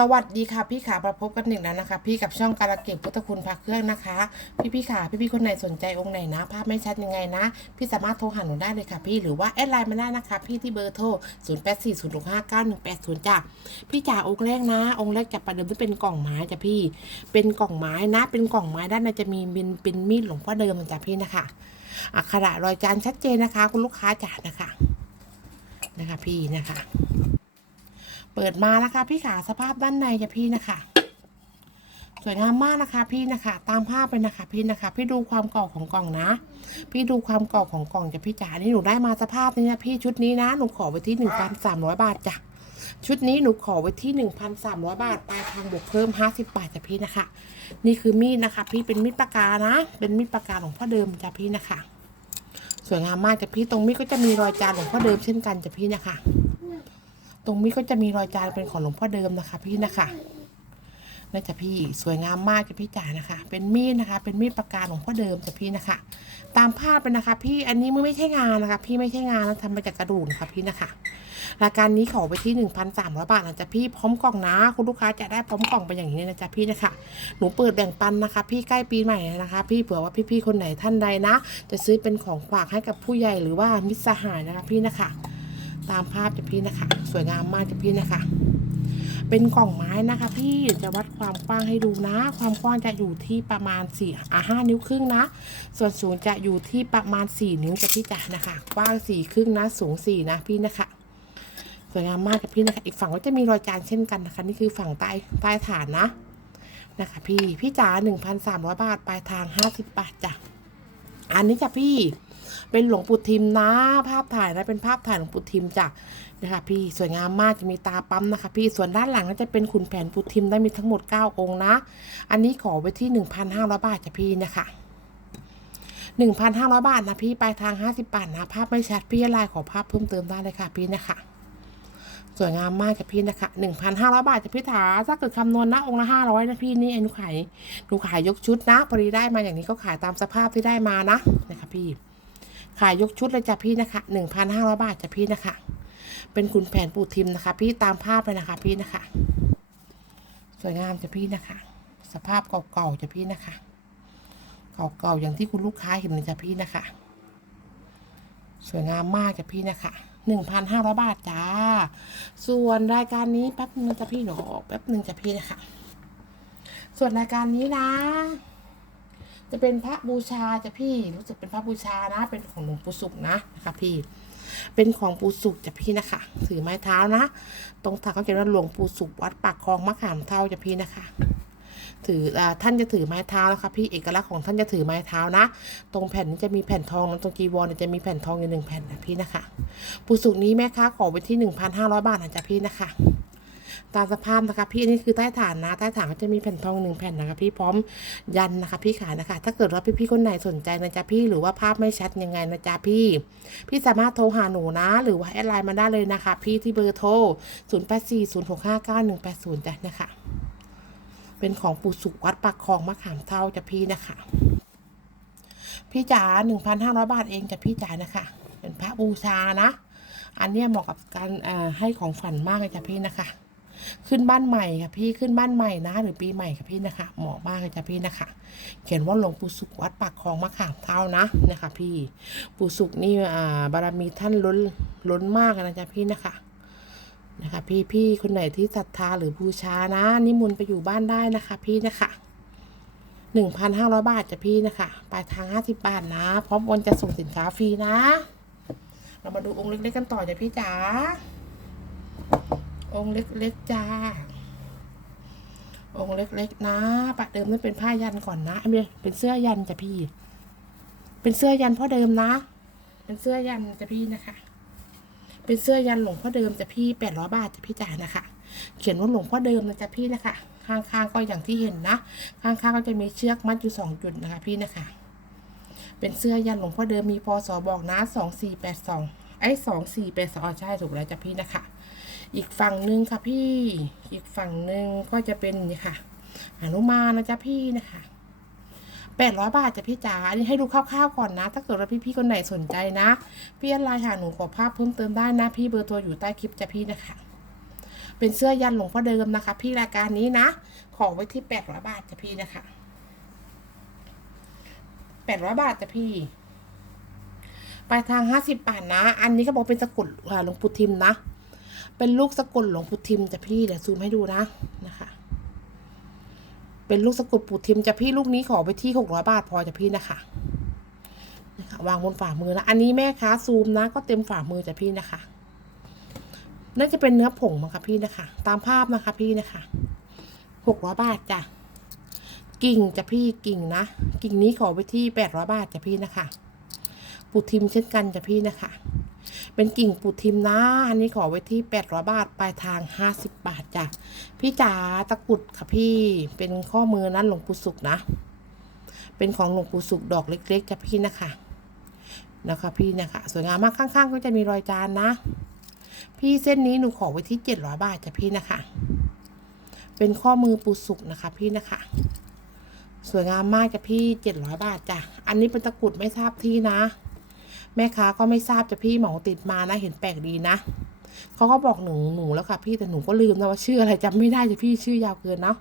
สวัสดีค่ะพี่ขามาพบกันหนึ่งแล้วนะคะ พี่กับช่องการะเก็บพุทธคุณพระเครื่องนะคะ พี่พี่ขาพี่พี่คนไหนสนใจองค์ไหนนะ ภาพไม่ชัดยังไงนะ พี่สามารถโทรหาหนูได้เลยค่ะพี่หรือว่าแอดไลน์มาได้นะคะ พี่ที่เบอร์โทร0 8 4 0 6 5 9 1 8 0จ้ะพี่จ๋าองค์แรกนะ องค์แรกจะประเดิมที่เป็นกล่องไม้จ้ะพี่ เป็นกล่องไม้นะ เป็นกล่องไม้ด้านในจะมีเป็นเป็นมีดหลวงพ่อเดิมจ้ะพี่นะคะอักขระรอยจานชัดเจนนะคะ คุณลูกค้าจ๋านะคะ นะคะพี่นะคะ เปิดมานะคะ พี่ขาสภาพด้านในจะพี่นะคะ สวยงามมากนะคะพี่นะคะ ตามภาพไปนะคะ พี่นะคะ พี่ดูความเก่าของกล่องนะ พี่ดูความเก่าของกล่องจะพี่จ๋านี่หนูได้มาสภาพนี้นะพี่ชุดนี้นะหนูขอไว้ที่หนึ่งพันสามร้อยบาทจ้ะชุดนี้หนูขอไว้ที่หนึ่งพันสามร้อยบาทปลายทางบวกเพิ่มห้าสิบบาทจ้ะพี่นะคะ นี่คือมีดนะคะ พี่เป็นมีดปากกานะ เป็นมีดปากกาของพ่อเดิมจ้ะพี่นะคะ สวยงามมากจ้ะพี่ตรงมีดก็จะมีรอยจานของพ่อเดิมเช่นกันจ้ะพี่นะคะ ตรงนี้ก็จะมีรอยจานเป็นของหลวงพ่อเดิมนะคะ พี่นะคะน่าจะพี่สวยงามมากจะพี่จ๋านะคะ เป็นมีดนะคะ เป็นมีดปากกาหลวงพ่อเดิมจะพี่นะคะ ตามภาพเป็นนะคะ พี่อันนี้มันไม่ใช่งานนะคะ พี่ไม่ใช่งานแล้วทำมาจากกระดูกนะคะพี่นะคะรายการนี้ขอไปที่หนึ่งพันสามร้อยบาทนะจ๊ะพี่พร้อมกล่องนะ คุณลูกค้าจะได้พร้อมกล่องไปอย่างนี้นะจ๊ะพี่นะคะหนูเปิดแบ่งปันนะคะ พี่ใกล้ปีใหม่นะคะ พี่เผื่อว่าพี่ๆคนไหนท่านใดนะ จะซื้อเป็นของฝากให้กับผู้ใหญ่หรือว่ามิตรสหายนะคะพี่นะคะ ตามภาพจะพี่นะคะ สวยงามมากจะพี่นะคะ เป็นกล่องไม้นะคะ พี่จะวัดความกว้างให้ดูนะ ความกว้างจะอยู่ที่ประมาณ4อะห้านิ้วครึ่งนะ ส่วนสูงจะอยู่ที่ประมาณ4นิ้วจะพี่จ๋านะคะ กว้างสี่ครึ่งนะ สูง4นะพี่นะคะสวยงามมากจะพี่นะคะ อีกฝั่งก็จะมีรอยจานเช่นกันนะคะ นี่คือฝั่งใต้ใต้ฐานนะนะคะพี่พี่จ๋า1,300 บาท ปลายทาง 50 บาทจ้ะ อันนี้จ้ะพี่ เป็นหลวงปู่ทิมนะ ภาพถ่ายนะเป็นภาพถ่ายหลวงปู่ทิมจ้ะนะคะพี่สวยงามมากจะมีตาปั๊มนะคะ พี่ส่วนด้านหลังก็จะเป็นขุนแผนปู่ทิมได้มีทั้งหมด 9 องค์นะ อันนี้ขอไว้ที่ 1,500 บาทจ้ะพี่นะคะ1,500 บาทนะพี่ปลายทาง 50 บาทนะภาพไม่ชัดพี่ไลน์ขอภาพเพิ่มเติมได้เลยค่ะพี่นะคะสวยงามมากจ้ะพี่นะคะ1,500 บาทจ้ะพี่ถาถ้าเกิดคำนวณนะองค์ละ500นะพี่นี่หนูขายหนูขายยกชุดนะพอดีได้มาอย่างนี้ก็ขายตามสภาพที่ได้มานะนะคะพี่ ขายยกชุดเลยจ้ะพี่นะคะหนึ่งพันห้าร้อยบาทจ้ะพี่นะคะ เป็นคุณแผนปูทิมนะคะ พี่ตามภาพเลยนะคะพี่นะคะ สวยงามจ้ะพี่นะคะ สภาพเก่าๆจ้ะพี่นะคะ เก่าๆอย่างที่คุณลูกค้าเห็นเลยจ้ะพี่นะคะ สวยงามมากจ้ะพี่นะคะหนึ่งพันห้าร้อยบาทจ้า ส่วนรายการนี้แป๊บนึงจ้ะพี่หนูอแป๊บนึงจ้ะพี่นะคะ ส่วนรายการนี้นะ จะเป็นพระบูชาจะพี่รู้สึกเป็นพระบูชานะ เป็นของหลวงปู่สุขนะนะคะ พี่ เป็นของปู่สุขจะพี่นะคะถือไม้เท้านะ ตรงถักเขาเขียนว่าหลวงปู่สุขวัดปากคลองมะขามเท่าจะพี่นะคะ ถืออ่าท่านจะถือไม้เท้านะคะ พี่เอกลักษณ์ของท่านจะถือไม้เท้านะ ตรงแผ่นนี้จะมีแผ่นทองนะตรงจีวรจะมีแผ่นทองอยู่หนึ่งแผ่นนะพี่นะคะปู่สุขนี้แม่ค้าขอไว้ที่หนึ่งพันห้าร้อยบาทนะจ๊ะพี่นะคะ ตามสภาพนะคะพี่อันนี้คือใต้ฐานนะใต้ฐานก็จะมีแผ่นทองหนึ่งแผ่นนะคะพี่พร้อมยันนะคะพี่ขายนะคะ ถ้าเกิดว่าพี่ๆคนไหนสนใจนะจ๊ะพี่หรือว่าภาพไม่ชัดยังไงนะจ๊ะพี่ พี่สามารถโทรหาหนูนะ หรือว่าแอดไลน์มาได้เลยนะคะ พี่ที่เบอร์โทร0 8 4 0 6 5 9 1 8 0จ้ะนะคะ เป็นของปู่สุวัดปากคลองมะขามเท่าจ้ะพี่นะคะพี่จ๋า1,500บาทเองจ้ะพี่จ๋านะคะ เป็นพระบูชานะ อันเนี้ยเหมาะกับการให้ของฝันมากเลยจ้ะพี่นะคะ ขึ้นบ้านใหม่ค่ะพี่ขึ้นบ้านใหม่นะ หรือปีใหม่ค่ะพี่นะคะเหมาะมากเลยจ้ะพี่นะคะ เขียนว่าหลวงปู่สุขวัดปากคลองมะขามเท่านะนะคะ พี่ปู่สุขนี่อ่าบารมีท่านล้นล้นมากนะจ๊ะพี่นะคะนะคะพี่พี่คนไหนที่ศรัทธาหรือบูชานะ นิมนต์ไปอยู่บ้านได้นะคะ พี่นะคะหนึ่งพันห้าร้อยบาทจ้ะพี่นะคะปลายทางห้าสิบบาทนะ พร้อมโอนจะส่งสินค้าฟรีนะ เรามาดูองค์เล็กๆกันต่อจ้ะพี่จ๋า องค์เล็กๆจ้า องค์เล็กๆนะปะเดิมนั่นเป็นผ้ายันก่อนนะไม่เป็นเสื้อยันจ้ะพี่ เป็นเสื้อยันพ่อเดิมนะ เป็นเสื้อยันจ้ะพี่นะคะ เป็นเสื้อยันหลวงพ่อเดิมจ้ะพี่แปดร้อยบาทจ้ะพี่จ๋านะคะ เขียนว่าหลวงพ่อเดิมนะจ๊ะพี่นะคะ ข้างๆก็อย่างที่เห็นนะ ข้างๆก็จะมีเชือกมัดอยู่สองจุดนะคะพี่นะคะ เป็นเสื้อยันหลวงพ่อเดิมมีพศบอกนะสองสี่แปดสองไอ้สองสี่แปดสองใช่ถูกแล้วจ้ะพี่นะคะ อีกฝั่งหนึ่งค่ะพี่ อีกฝั่งหนึ่งก็จะเป็นนี่ค่ะหนุมานนะจ๊ะพี่นะคะแปดร้อยบาทจ้ะพี่จ๋า อันนี้ให้ดูคร่าวๆก่อนนะ ถ้าเกิดว่าพี่ๆคนไหนสนใจนะพี่ไลน์หาหนูขอภาพเพิ่มเติมได้นะ พี่เบอร์ตัวอยู่ใต้คลิปจ้ะพี่นะคะ เป็นเสื้อยันหลวงพ่อเดิมนะคะ พี่รายการนี้นะ ขอไว้ที่แปดร้อยบาทจ้ะพี่นะคะแปดร้อยบาทจ้ะพี่ปลายทางห้าสิบบาทนะ อันนี้ก็บอกเป็นสกุลอ่าหลวงปู่ทิมนะ เป็นลูกสกุลหลวงปู่ทิมจ้ะพี่เดี๋ยวซูมให้ดูนะนะคะ เป็นลูกสกุลปู่ทิมจ้ะพี่ลูกนี้ขอไปที่หกร้อยบาทพอจ้ะพี่นะคะนะคะวางบนฝ่ามือนะอันนี้แม่ค้าซูมนะ ก็เต็มฝ่ามือจ้ะพี่นะคะน่าจะเป็นเนื้อผงมั้งคะพี่นะคะ ตามภาพนะคะพี่นะคะหกร้อยบาทจ้ะกิ่งจ้ะพี่กิ่งนะ กิ่งนี้ขอไปที่แปดร้อยบาทจ้ะพี่นะคะ ปูทิมเช่นกันจ้ะพี่นะคะ เป็นกิ่งปูทิมนะ อันนี้ขอไว้ที่แปดร้อยบาท ปลายทางห้าสิบบาทจ้ะ พี่จ๋าตะกรุดค่ะพี่ เป็นข้อมือนั้นหลวงปู่สุกนะ เป็นของหลวงปู่สุกดอกเล็กๆจ้ะพี่นะคะ นะคะพี่นะคะ สวยงามมากข้างๆ ก็จะมีรอยจานนะ พี่เส้นนี้หนูขอไว้ที่เจ็ดร้อยบาทจ้ะพี่นะคะ เป็นข้อมือปูสุกนะคะ พี่นะคะสวยงามมากจ้ะพี่เจ็ดร้อยบาทจ้ะ อันนี้เป็นตะกรุดไม่ทราบที่นะ แม่ค้าก็ไม่ทราบจะพี่หมาติดมานะเห็นแปลกดีนะเขาก็บอกหนูหนูแล้วค่ะพี่แต่หนูก็ลืมนะว่าชื่ออะไรจำไม่ได้จะพี่ชื่อยาวเกินเนาะ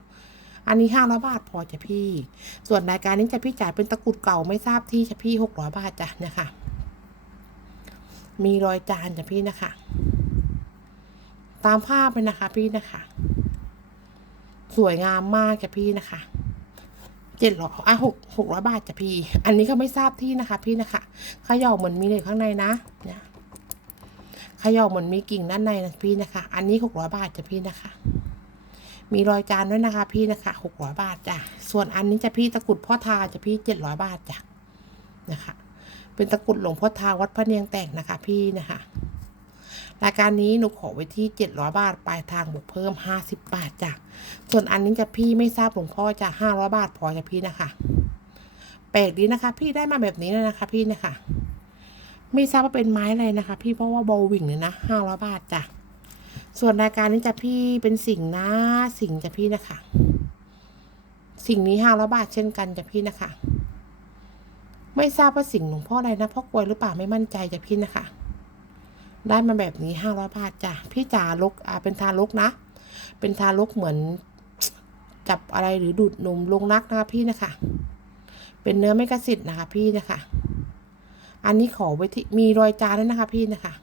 อันนี้ห้าร้อยบาทพอจะพี่ ส่วนรายการนี้จะพี่จ่ายเป็นตะกรุดเก่าไม่ทราบที่จะพี่หกร้อยบาทจ้ะเนี่ยค่ะ มีรอยจานจะพี่นะคะ ตามภาพเลยนะคะพี่นะคะ สวยงามมากจ้ะพี่นะคะ เจ็ดร้อยอะหกหกร้อยบาทจ้ะพี่ อันนี้ก็ไม่ทราบที่นะคะ พี่นะคะขย่าเหมือนมีในข้างในนะเนี่ยขย่าเหมือนมีกิ่งด้านในนะพี่นะคะ อันนี้หกร้อยบาทจ้ะพี่นะคะ มีรอยจานด้วยนะคะ พี่นะคะหกร้อยบาทจ้ะส่วนอันนี้จะพี่ตะกุดพ่อทาจะพี่เจ็ดร้อยบาทจ้ะนะคะ เป็นตะกุดหลวงพ่อทาวัดพระเนียงแตกนะคะ พี่นะคะ รายการนี้หนูขอไว้ที่เจ็ดร้อยบาท ปลายทางบวกเพิ่มห้าสิบบาทจ้ะ ส่วนอันนี้จะพี่ไม่ทราบหลวงพ่อจะห้าร้อยบาทพอจะพี่นะคะแปลกดีนะคะ พี่ได้มาแบบนี้เลยนะคะ พี่นะคะไม่ทราบว่าเป็นไม้อะไรนะคะ พี่เพราะว่าโบว์วิ่งเลยนะห้าร้อยบาทจ้ะ ส่วนรายการนี้จะพี่เป็นสิ่งนะสิ่งจะพี่นะคะ สิ่งนี้ห้าร้อยบาทเช่นกันจะพี่นะคะไม่ทราบว่าสิ่งหลวงพ่ออะไรนะพ่อกลวยหรือเปล่าไม่มั่นใจจะพี่นะคะ ได้มาแบบนี้ห้าร้อยบาทจ้ะพี่จ๋าลกอ่าเป็นทารกนะ เป็นทารกเหมือนจับอะไรหรือดูดนมลงรักนะคะพี่นะคะ เป็นเนื้อไม่กระสิทธิ์นะคะพี่นะคะ อันนี้ขอไว้ที่มีรอยจานด้วยนะคะพี่นะคะ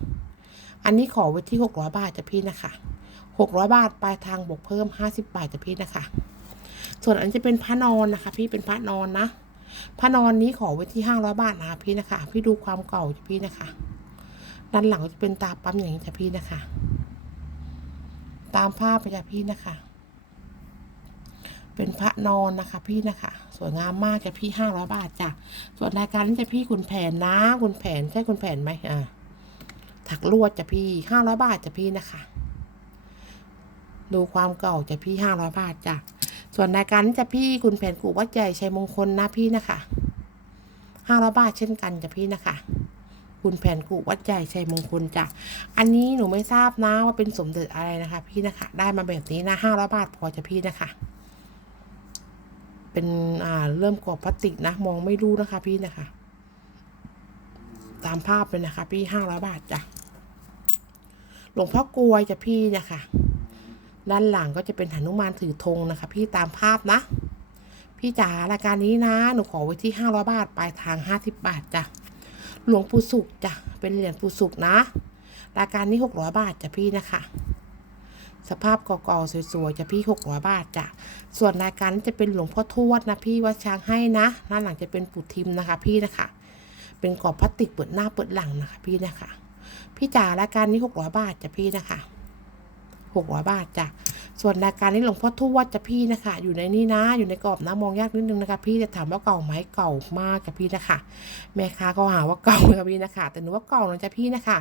อันนี้ขอไว้ที่หกร้อยบาทจ้ะพี่นะคะหกร้อยบาทปลายทางบวกเพิ่มห้าสิบบาทจ้ะพี่นะคะ ส่วนอันจะเป็นพระนอนนะคะ พี่เป็นพระนอนนะพระนอนนี้ขอไว้ที่ห้าร้อยบาทนะคะพี่นะคะ พี่ดูความเก่าจ้ะพี่นะคะ ด้านหลังจะเป็นตาปั๊มอย่างนี้จ้ะพี่นะคะ ตามภาพไปจ้ะพี่นะคะ เป็นพระนอนนะคะ พี่นะคะ สวยงามมากจ้ะพี่ห้าร้อยบาทจ้ะส่วนรายการนี้จะพี่คุณแผนนะคุณแผนใช่คุณแผนไหมอ่าถักลวดจ้ะพี่ห้าร้อยบาทจ้ะพี่นะคะ ดูความเก่าจ้ะพี่ห้าร้อยบาทจ้ะส่วนรายการนี้จะพี่คุณแผนกูวัดใหญ่ชัยมงคลนะพี่นะคะห้าร้อยบาทเช่นกันจ้ะพี่นะคะ คุณแผนกูวัดใหญ่ชัยมงคลจ้ะ อันนี้หนูไม่ทราบนะว่าเป็นสมเด็จอะไรนะคะ พี่นะคะ ได้มาแบบนี้นะห้าร้อยบาทพอจะพี่นะคะ เป็นอ่าเริ่มกรอบพลาสติกนะ มองไม่รู้นะคะ พี่นะคะ ตามภาพเลยนะคะ พี่ห้าร้อยบาทจ้ะ หลวงพ่อกลวยจะพี่นะคะ ด้านหลังก็จะเป็นหนุมานถือธงนะคะ พี่ตามภาพนะพี่จ๋ารายการนี้นะ หนูขอไว้ที่ห้าร้อยบาท ปลายทางห้าสิบบาทจ้ะ หลวงปู่สุขจ้ะเป็นเหรียญปู่สุขนะ รายการนี้หกร้อยบาทจ้ะพี่นะคะ สภาพเก่าๆสวยๆจ้ะพี่หกร้อยบาทจ้ะส่วนรายการนี้จะเป็นหลวงพ่อทวดนะพี่วัดช้างให้นะด้านหลังจะเป็นปู่ทิมนะคะ พี่นะคะ เป็นกรอบพลาสติกเปิดหน้าเปิดหลังนะคะ พี่นะคะ พี่จ๋ารายการนี้หกร้อยบาทจ้ะพี่นะคะหกร้อยบาทจ้ะ ส่วนรายการนี้หลวงพ่อทวดจะพี่นะคะ อยู่ในนี่นะ อยู่ในกรอบนะมองยากนิดนึงนะคะ พี่จะถามว่าเก่าไหมเก่ามากจ้ะพี่นะคะ แม่ค้าก็หาว่าเก่าค่ะพี่นะคะ แต่หนูว่าเก่านะจ๊ะพี่นะคะ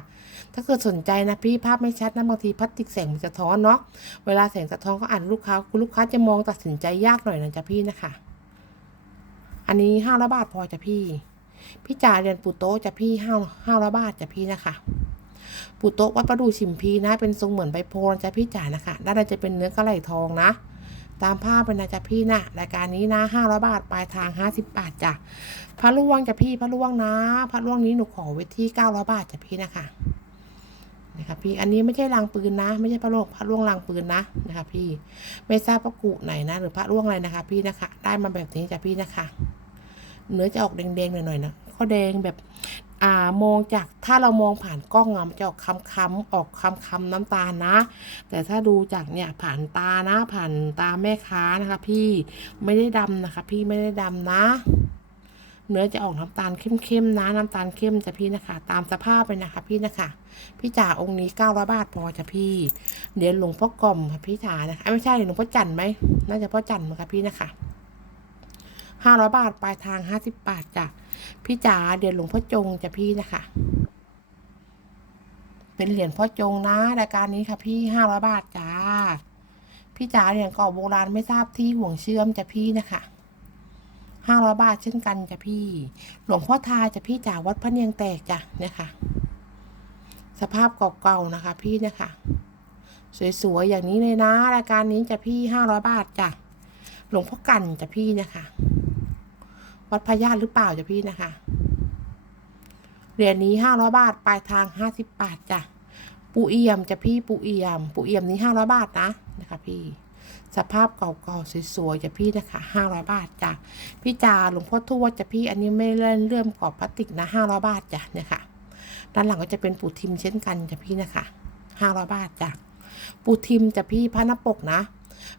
ถ้าเกิดสนใจนะพี่ภาพไม่ชัดนะบางทีพลาสติกแสงมันจะท้อนเนาะเวลาแสงสะท้อนก็อ่านลูกค้าคุณลูกค้าจะมองตัดสินใจยากหน่อยนะจ๊ะพี่นะคะ อันนี้ห้าร้อยบาทพอจ้ะพี่ พี่จ่าเรียนปูโต๊ะจ้ะพี่ห้าห้าร้อยบาทจ้ะพี่นะคะ ปูโต๊ะวัดประดูชิมพีนะเป็นทรงเหมือนใบโพลนะจ้ะพี่จ๋านะคะด้านในจะเป็นเนื้อกระไหลทองนะ ตามภาพเป็นนะจ๊ะพี่นะรายการนี้นะห้าร้อยบาทปลายทางห้าสิบบาทจ้ะพระล่วงจ้ะพี่พระล่วงนะพระล่วงนี้หนูขอไว้ที่เก้าร้อยบาทจ้ะพี่นะคะนะครับพี่ อันนี้ไม่ใช่รางปืนนะ ไม่ใช่พระล่วงพระล่วงรางปืนนะนะคะพี่ ไม่ทราบพระกุไหนนะ หรือพระล่วงอะไรนะคะ พี่นะคะ ได้มาแบบนี้จ้ะพี่นะคะ เนื้อจะออกแดงๆหน่อยๆนะก็แดงแบบอ่ามองจากถ้าเรามองผ่านกล้องอะมันจะออกค้ำๆออกค้ำๆน้ำตาลนะ แต่ถ้าดูจากเนี่ยผ่านตานะ ผ่านตาแม่ค้านะคะ พี่ไม่ได้ดำนะคะ พี่ไม่ได้ดำนะเนื้อจะออกน้ำตาลเข้มๆนะน้ำตาลเข้มจะพี่นะคะ ตามสภาพไปนะคะ พี่นะคะ พี่จ๋าองค์นี้เก้าร้อยบาทพอจะพี่เดี๋ยวหลวงพ่อกลมค่ะพี่จ๋านะคะไม่ใช่หลวงพ่อจันไหมน่าจะพ่อจันมั้งคะพี่นะคะ ห้าร้อยบาท ปลายทางห้าสิบบาทจ้ะ พี่จ๋าเดี๋ยวหลวงพ่อจงจะพี่นะคะ เป็นเหรียญพ่อจงนะรายการนี้ค่ะ พี่ห้าร้อยบาทจ้า พี่จ๋าเหรียญก่าโบราณไม่ทราบที่ห่วงเชื่อมจะพี่นะคะห้าร้อยบาทเช่นกันจ้ะพี่ หลวงพ่อทาจะพี่จ๋าวัดพระเนียงแตกจ้ะเนี่ยค่ะ สภาพเก่าๆนะคะ พี่เนี่ยค่ะสวยๆอย่างนี้เลยนะ รายการนี้จะพี่ห้าร้อยบาทจ้ะ หลวงพ่อกันจะพี่นี่ยค่ะวัดพญาหรือเปล่าจะพี่นะคะ เหรียญนี้ห้าร้อยบาท ปลายทางห้าสิบบาทจ้ะ ปูเอี่ยมจะพี่ ปูเอี่ยม ปูเอี่ยมนี้ห้าร้อยบาทนะนะคะ พี่ สภาพเก่าๆสวยๆจะพี่นะคะห้าร้อยบาทจ้ะ พี่จ่าหลวงพ่อทวดจะพี่ อันนี้ไม่เล่นเลื่อมกรอบพลาสติกนะห้าร้อยบาทจ้ะเนี่ยค่ะ ด้านหลังก็จะเป็นปูทิมเช่นกันจ้ะพี่นะคะห้าร้อยบาทจ้ะ ปูทิมจะพี่พระนปกนะ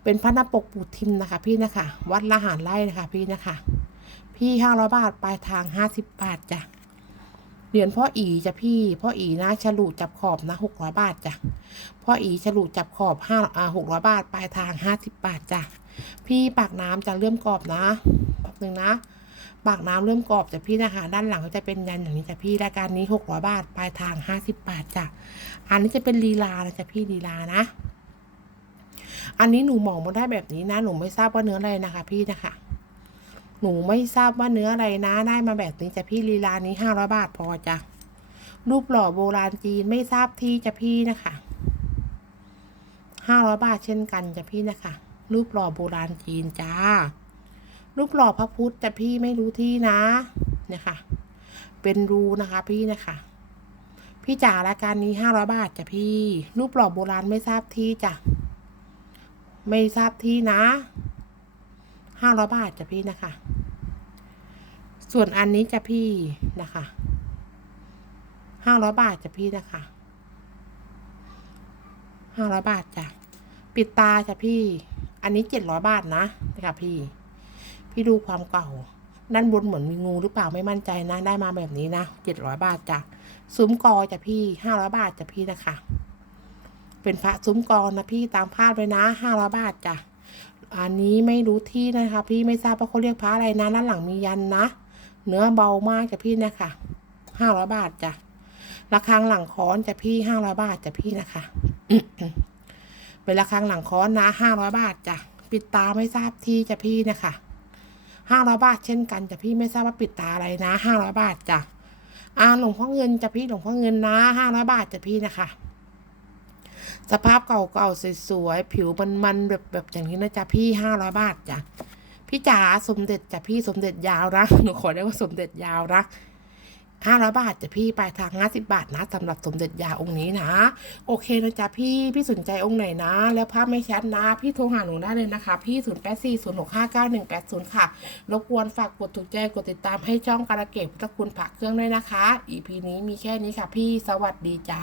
เป็นพระนปกปูทิมนะคะ พี่นะคะ วัดละหารไร่นะคะ พี่นะคะ พี่ห้าร้อยบาทปลายทางห้าสิบบาทจ้ะเหรียญพ่ออีจ้ะพี่พ่ออีนะฉลุจับขอบนะหกร้อยบาทจ้ะพ่ออีฉลุจับขอบห้าอ่าหกร้อยบาทปลายทางห้าสิบบาทจ้ะพี่ปากน้ำจะเริ่มกรอบนะแป๊บนึงนะปากน้ำเริ่มกรอบจากพี่นะคะด้านหลังก็จะเป็นยันอย่างนี้จากพี่รายการนี้หกร้อยบาทปลายทางห้าสิบบาทจ้ะอันนี้จะเป็นลีลานะจ๊ะพี่ลีลานะ อันนี้หนูมองมาได้แบบนี้นะ หนูไม่ทราบว่าเนื้ออะไรนะคะ พี่นะคะ หนูไม่ทราบว่าเนื้ออะไรนะ ได้มาแบบนี้จะพี่ลีลานี้ห้าร้อยบาทพอจ้ะ รูปหล่อโบราณจีนไม่ทราบที่จะพี่นะคะห้าร้อยบาทเช่นกันจ้ะพี่นะคะ รูปหล่อโบราณจีนจ้า รูปหล่อพระพุทธแต่พี่ไม่รู้ที่นะ เนี่ยค่ะ เป็นรูนะคะ พี่นะคะพี่จ๋ารายการนี้ห้าร้อยบาทจ้ะพี่ รูปหล่อโบราณไม่ทราบที่จ้ะ ไม่ทราบที่นะห้าร้อยบาทจ้ะพี่นะคะ ส่วนอันนี้จ้ะพี่นะคะห้าร้อยบาทจ้ะพี่นะคะห้าร้อยบาทจ้ะปิดตาจ้ะพี่ อันนี้เจ็ดร้อยบาทนะนะคะพี่ พี่ดูความเก่าด้านบนเหมือนมีงูหรือเปล่าไม่มั่นใจนะ ได้มาแบบนี้นะเจ็ดร้อยบาทจ้ะซุ้มกอจ้ะพี่ห้าร้อยบาทจ้ะพี่นะคะ เป็นพระซุ้มกอนะพี่ตามภาพเลยนะห้าร้อยบาทจ้ะอันนี้ไม่รู้ที่นะคะ พี่ไม่ทราบว่าเขาเรียกพระอะไรนะด้านหลังมียันนะ เนื้อเบามากจ้ะพี่นะคะห้าร้อยบาทจ้ะระฆังหลังค้อนจ้ะพี่ห้าร้อยบาทจ้ะพี่นะคะเป็นระฆังหลังค้อนนะห้าร้อยบาทจ้ะปิดตาไม่ทราบที่จ้ะพี่นะคะห้าร้อยบาทเช่นกันจ้ะพี่ไม่ทราบว่าปิดตาอะไรนะห้าร้อยบาทจ้ะอ่าหลวงพ่อเงินจ้ะพี่หลวงพ่อเงินนะห้าร้อยบาทจ้ะพี่นะคะ สภาพเก่าๆสวยๆผิวมันๆแบบแบบอย่างนี้นะจ๊ะพี่ห้าร้อยบาทจ้ะพี่จ๋าสมเด็จจ้ะพี่สมเด็จยาวนะหนูขอได้ว่าสมเด็จยาวนะห้าร้อยบาทจ้ะพี่ปลายทางห้าสิบบาทนะสำหรับสมเด็จยาวองค์นี้นะ โอเคนะจ๊ะพี่พี่สนใจองค์ไหนนะ แล้วภาพไม่ชัดนะ พี่โทรหาหนูได้เลยนะคะ พี่ศูนย์แปดสี่ศูนย์หกห้าเก้าหนึ่งแปดศูนย์ค่ะ รบกวนฝากกดถูกใจกดติดตามให้ช่องการะเกดพุทธคุณผักเครื่องด้วยนะคะ EP นี้มีแค่นี้ค่ะพี่สวัสดีจ้า